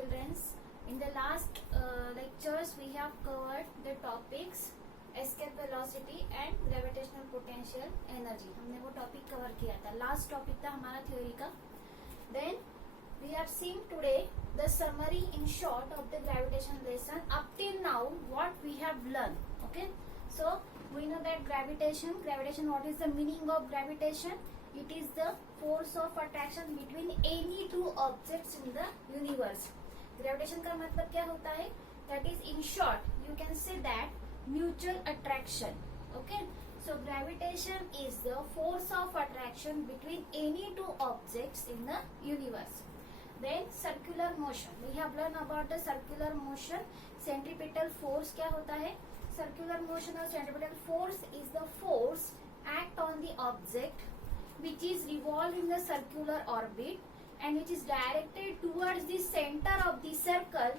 childrens. In the last lectures we have covered the topics escape velocity and gravitational potential energy. हमने वो topic cover किया था. Last topic था हमारा theory का. Then we have seen today the summary in short of the gravitation lesson. Up till now what we have learned. Okay, so we know that gravitation, what is the meaning of gravitation? It is the force of attraction between any two objects in the universe. Gravitation का मतलब क्या होता है? That is, in short, you can say that mutual attraction. Okay, so gravitation is the force of attraction between any two objects in the universe. Then circular motion. We have learned about the circular motion. Centripetal force क्या होता है? Circular motion or centripetal force is the force act on the object which is revolved in the circular orbit and which is directed towards the center of the circle.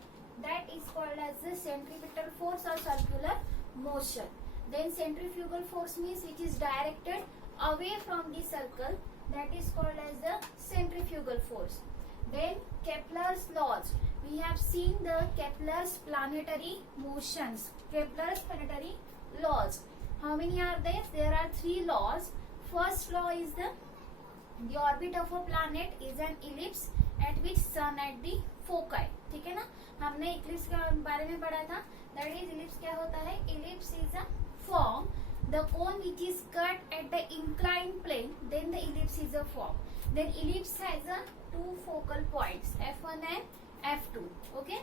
That is called as the centripetal force or circular motion. Then centrifugal force means which is directed away from the circle. That is called as the centrifugal force. Then Kepler's laws. We have seen the Kepler's planetary motions. Kepler's planetary laws. How many are there? There are 3 laws. First law is the orbit of a planet is an ellipse at which sun at the foci. ठीक है ना, हमने eclipse के बारे में पढ़ा था. That is, ellipse क्या होता है? Ellipse is a form, the cone which is cut at the inclined plane, then the ellipse is a form. Then ellipse has a 2 focal points, F1 and F2. Okay.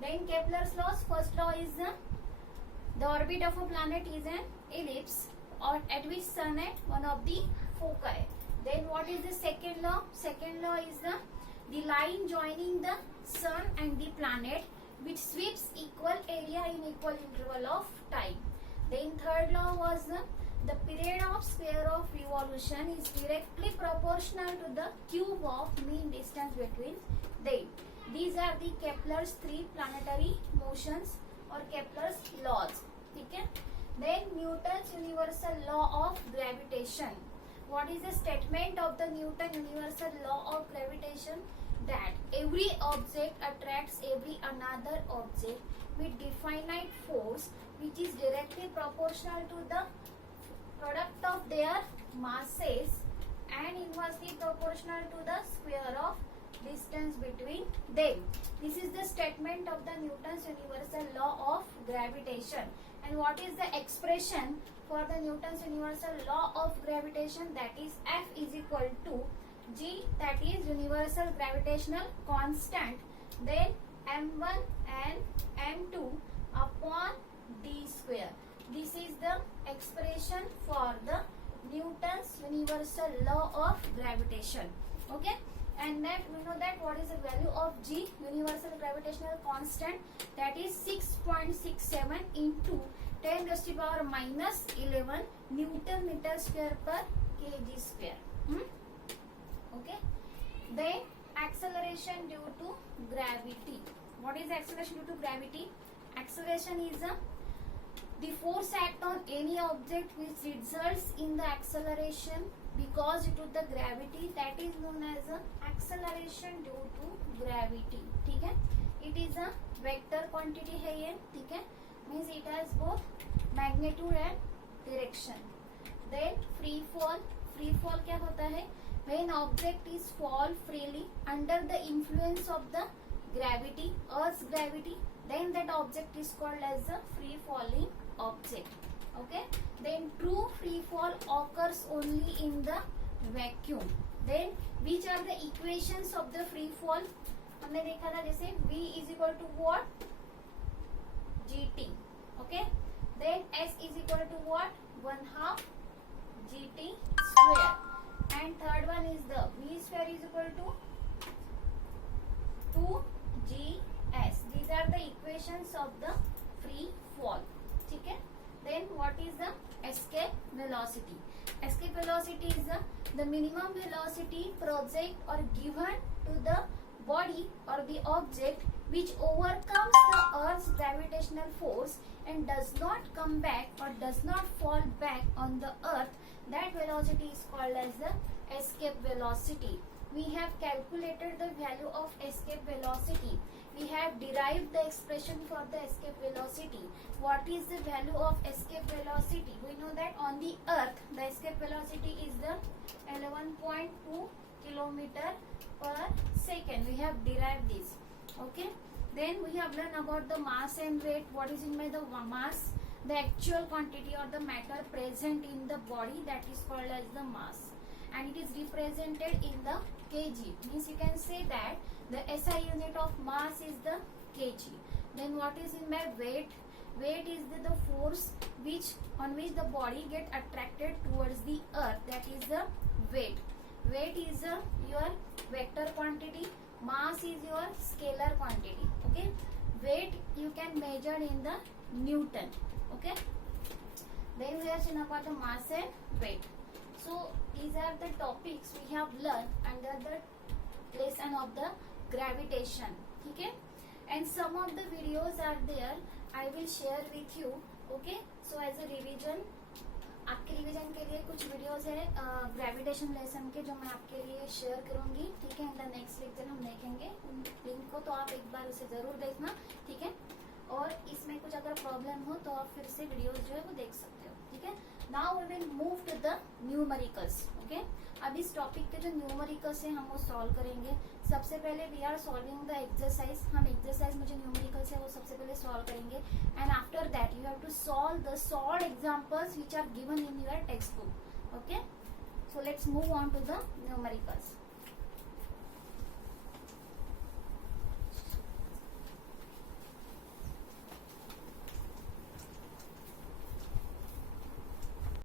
Then Kepler's laws. First law is the orbit of a planet is an ellipse or at which sun at one of the foci. Then what is the second law? Second law is the line joining the sun and the planet which sweeps equal area in equal interval of time. Then third law was the period of square of revolution is directly proportional to the cube of mean distance between them. These are the Kepler's 3 planetary motions or Kepler's laws. ठीक है. Then Newton's universal law of gravitation. What is the statement of the Newton universal law of gravitation? That every object attracts every another object with definite force which is directly proportional to the product of their masses and inversely proportional to the square of distance between them. This is the statement of the Newton's universal law of gravitation. And what is the expression for the Newton's universal law of gravitation? That is F is equal to G, that is universal gravitational constant, then M1 and M2 upon D square. This is the expression for the Newton's universal law of gravitation. Okay. And then we know that what is the value of G, universal gravitational constant, that is 6.67 into 10 raised to the power minus 11 Newton meter square per kg square. Okay. Then acceleration due to gravity. What is acceleration due to gravity? Acceleration is the force act on any object which results in the acceleration because due to the gravity. That is known as acceleration due to gravity. ठीक है. It is a vector quantity है ये. ठीक है. Means it has both magnitude and direction. Then free fall. Free fall क्या होता है? When object is fall freely under the influence of the gravity, Earth's gravity, then that object is called as a free falling object. Okay. Then true free fall occurs only in the vacuum. Then which are the equations of the free fall? हमने देखा था जैसे V is equal to what? GT. Okay. Then S is equal to what? 1/2 GT square. And third one is the V square is equal to 2GS. These are the equations of the free fall. ठीक है. Then what is the escape velocity? Escape velocity is the minimum velocity project or given to the body or the object which overcomes the Earth's gravitational force and does not come back or does not fall back on the Earth. That velocity is called as the escape velocity. we have calculated the value of escape velocity. We have derived the expression for the escape velocity. What is the value of escape velocity? We know that on the earth the escape velocity is the 11.2 kilometer per second. We have derived this. Okay, then we have learned about the mass and weight. What is in by the mass? The actual quantity or the matter present in the body, that is called as the mass, and it is represented in the kg. Means you can say that the SI unit of mass is the kg. Then what is in by weight? Weight is the force on which the body get attracted towards the earth, that is the weight. Weight is your vector quantity, mass is your scalar quantity. Okay, weight you can measure in the Newton. Okay, then we have seen about the mass and weight. So these are the topics we have learned under the lesson of the gravitation. Okay, and some of the videos are there, I will share with you. Okay, so as a revision, आपके revision के लिए कुछ videos है gravitation lesson के, जो मैं आपके लिए शेयर करूंगी. ठीक है, इन द नेक्स्ट लेक्चर हम देखेंगे उन लिंक को, तो आप एक बार उसे जरूर देखना. ठीक है, और इसमें कुछ अगर प्रॉब्लम हो तो आप फिर से वीडियोस जो है वो देख सकते हो. ठीक है, now we will move to the numericals. Okay, अब इस टॉपिक के जो न्यूमेरिकल्स है हम वो सॉल्व करेंगे. सबसे पहले we are solving the exercise. हम एक्सरसाइज में जो न्यूमेरिकल्स है वो सबसे पहले सॉल्व करेंगे, and after that you have to solve the solve examples which are given in your textbook. Okay, so let's move on to the numericals.